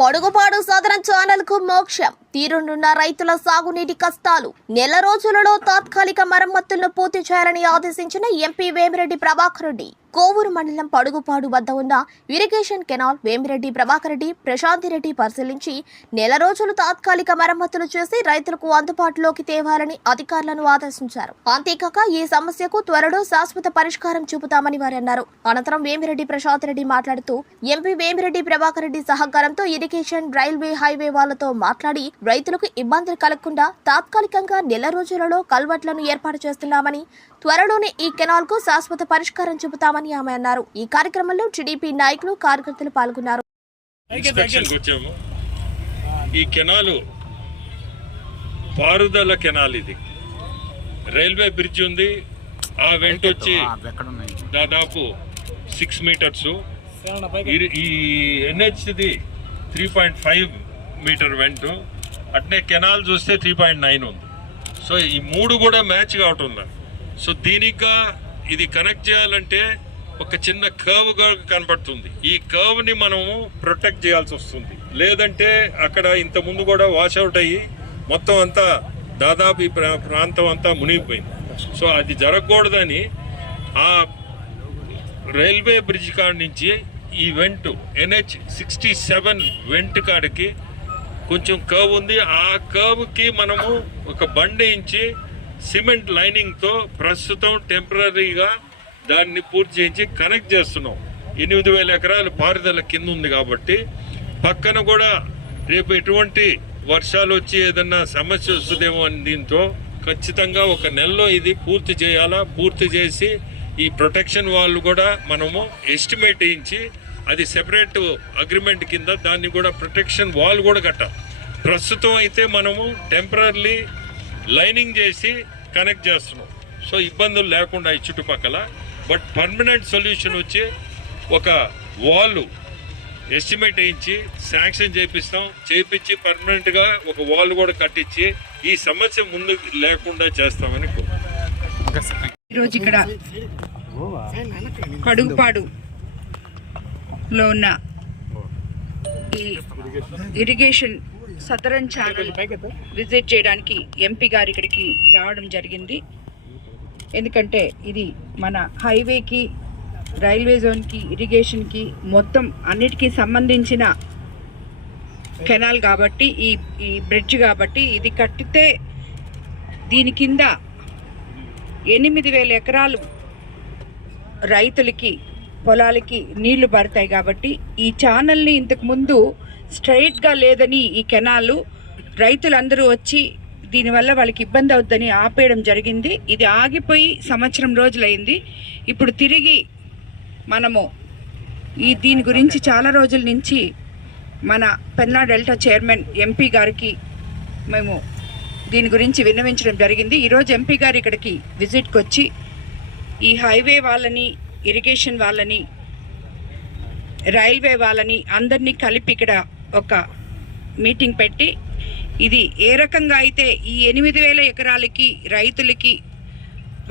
Podugupadu సోదరం channel కు మోక్షం తీరునున్న రైతుల సాగునీటి కష్టాలు నెల రోజులలో తాత్కాలిక మరమ్మతులను పూర్తి చేయాలని ఆదేశించిన ఎంపీ వేమిరెడ్డి ప్రభాకర్ రెడ్డి కోవూరు మండలం పడుగుపాడు వద్ద ఉన్న ఇరిగేషన్ కెనాల్ వేమిరెడ్డి ప్రభాకర్ రెడ్డి ప్రశాంతిరెడ్డి పరిశీలించి నెల రోజులు తాత్కాలిక మరమ్మతులు చేసి రైతులకు అందుబాటులోకి తేవాలని అధికారులను ఆదేశించారు అంతేకాక ఈ సమస్యకు త్వరలో శాశ్వత పరిష్కారం చూపుతామని వారు అన్నారు అనంతరం వేమిరెడ్డి ప్రశాంత్ రెడ్డి మాట్లాడుతూ ఎంపీ వేమిరెడ్డి ప్రభాకర్ రెడ్డి సహకారంతో ఇరిగేషన్ రైల్వే హైవే వాళ్లతో మాట్లాడి రైతులకు ఇబ్బందులు కలగకుండా తాత్కాలికంగా నెల రోజులలో కల్వర్ట్లను ఏర్పాటు చేస్తున్నామని త్వరలోనే ఈ కెనాల్కు శాశ్వత పరిష్కారం చెబుతామని ఆమె అన్నారు ఈ కార్యక్రమంలో టీడీపీ నాయకులు కార్యకర్తలు పాల్గొన్నారు ఈ కెనాలు పారుదల కెనాల్ ఇది రైల్వే బ్రిడ్జ్ ఉంది ఆ వెంట వచ్చి దాదాపు సిక్స్ మీటర్స్ ఈ ఎన్హెచ్ది three point five meter vent అట్నే కెనాల్ చూస్తే త్రీ పాయింట్ నైన్ ఉంది సో ఈ మూడు కూడా మ్యాచ్ కావటం సో దీనిగా ఇది కనెక్ట్ చేయాలంటే ఒక చిన్న కర్వ్గా కనబడుతుంది ఈ కర్వ్ని మనము ప్రొటెక్ట్ చేయాల్సి వస్తుంది లేదంటే అక్కడ ఇంతకుముందు కూడా వాషౌట్ అయ్యి మొత్తం అంతా దాదాపు ఈ ప్రాంతం అంతా మునిగిపోయింది సో అది జరగకూడదని ఆ రైల్వే బ్రిడ్జ్ కాడ నుంచి ఈ vent NH sixty seven vent కాడికి కొంచెం కర్వ్ ఉంది ఆ కర్వ్కి మనము ఒక బండి ఇచ్చి సిమెంట్ లైనింగ్తో ప్రస్తుతం టెంపరీగా దాన్ని పూర్తి చేయించి కనెక్ట్ చేస్తున్నాం ఎనిమిది వేల ఎకరాలు పారుదల కింద ఉంది కాబట్టి పక్కన కూడా రేపు ఎటువంటి వర్షాలు వచ్చి ఏదన్నా సమస్య వస్తుందేమో అని దీంతో ఖచ్చితంగా ఒక నెలలో ఇది పూర్తి చేయాలా పూర్తి చేసి ఈ ప్రొటెక్షన్ వాళ్ళు కూడా మనము ఎస్టిమేట్ ఇచ్చి అది సెపరేట్ అగ్రిమెంట్ కింద దాన్ని కూడా ప్రొటెక్షన్ వాల్ కూడా కట్టాలి ప్రస్తుతం అయితే మనము టెంపరీ లైనింగ్ చేసి కనెక్ట్ చేస్తున్నాం సో ఇబ్బందులు లేకుండా ఈ చుట్టుపక్కల బట్ పర్మనెంట్ సొల్యూషన్ వచ్చి ఒక వాల్ ఎస్టిమేట్ వేయించి శాంక్షన్ చేపిస్తాం చేపించి పర్మనెంట్గా ఒక వాల్ కూడా కట్టించి ఈ సమస్య ముందు లేకుండా చేస్తామని ఈరోజు ఇక్కడ లో ఉన్న ఈ ఇరిగేషన్ సతరం ఛానల్ విజిట్ చేయడానికి ఎంపీ గారు ఇక్కడికి రావడం జరిగింది ఎందుకంటే ఇది మన హైవేకి రైల్వే జోన్కి ఇరిగేషన్కి మొత్తం అన్నిటికీ సంబంధించిన కెనాల్ కాబట్టి ఈ ఈ బ్రిడ్జ్ కాబట్టి ఇది కట్టితే దీని కింద ఎనిమిది వేల ఎకరాలు రైతులకి పొలాలకి నీళ్లు పారుతాయి కాబట్టి ఈ ఛానల్ని ఇంతకుముందు స్ట్రైట్గా లేదని ఈ కెనాలు రైతులందరూ వచ్చి దీనివల్ల వాళ్ళకి ఇబ్బంది అవుద్దని ఆపేయడం జరిగింది ఇది ఆగిపోయి సంవత్సరం రోజులైంది ఇప్పుడు తిరిగి మనము ఈ దీని గురించి చాలా రోజుల నుంచి మన పెన్నా డెల్టా చైర్మన్ ఎంపీ గారికి మేము దీని గురించి విన్నవించడం జరిగింది ఈరోజు ఎంపీ గారు ఇక్కడికి విజిట్కి వచ్చి ఈ హైవే వాళ్ళని ఇరిగేషన్ వాళ్ళని రైల్వే వాళ్ళని అందరినీ కలిపి ఇక్కడ ఒక మీటింగ్ పెట్టి ఇది ఏ రకంగా అయితే ఈ ఎనిమిది వేల ఎకరాలకి రైతులకి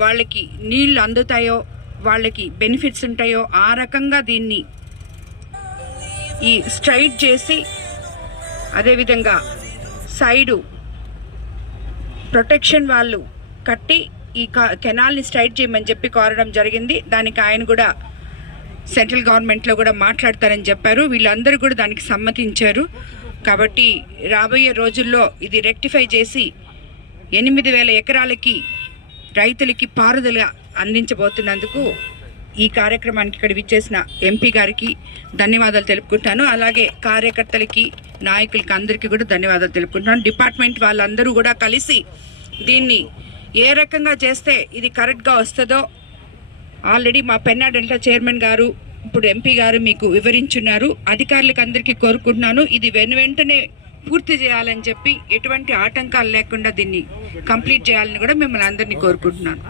వాళ్ళకి నీళ్ళు అందుతాయో వాళ్ళకి బెనిఫిట్స్ ఉంటాయో ఆ రకంగా దీన్ని ఈ స్ట్రైట్ చేసి అదేవిధంగా సైడు ప్రొటెక్షన్ వాళ్ళు కట్టి ఈ కెనాల్ని స్ట్రైట్ చేయమని చెప్పి కోరడం జరిగింది దానికి ఆయన కూడా సెంట్రల్ గవర్నమెంట్లో కూడా మాట్లాడతారని చెప్పారు వీళ్ళందరూ కూడా దానికి సమ్మతించారు కాబట్టి రాబోయే రోజుల్లో ఇది రెక్టిఫై చేసి ఎనిమిది వేల ఎకరాలకి రైతులకి పారుదల అందించబోతున్నందుకు ఈ కార్యక్రమానికి ఇక్కడ విచ్చేసిన ఎంపీ గారికి ధన్యవాదాలు తెలుపుకుంటాను అలాగే కార్యకర్తలకి నాయకులకి అందరికీ కూడా ధన్యవాదాలు తెలుపుకుంటున్నాను డిపార్ట్మెంట్ వాళ్ళందరూ కూడా కలిసి దీన్ని ఏ రకంగా చేస్తే ఇది కరెక్ట్గా వస్తుందో ఆల్రెడీ మా పెన్నా డెల్టా చైర్మన్ గారు ఇప్పుడు ఎంపీ గారు మీకు వివరించున్నారు అధికారులకు అందరికీ కోరుకుంటున్నాను ఇది వెను వెంటనే పూర్తి చేయాలని చెప్పి ఎటువంటి ఆటంకాలు లేకుండా దీన్ని కంప్లీట్ చేయాలని కూడా మిమ్మల్ని అందరినీ కోరుకుంటున్నాను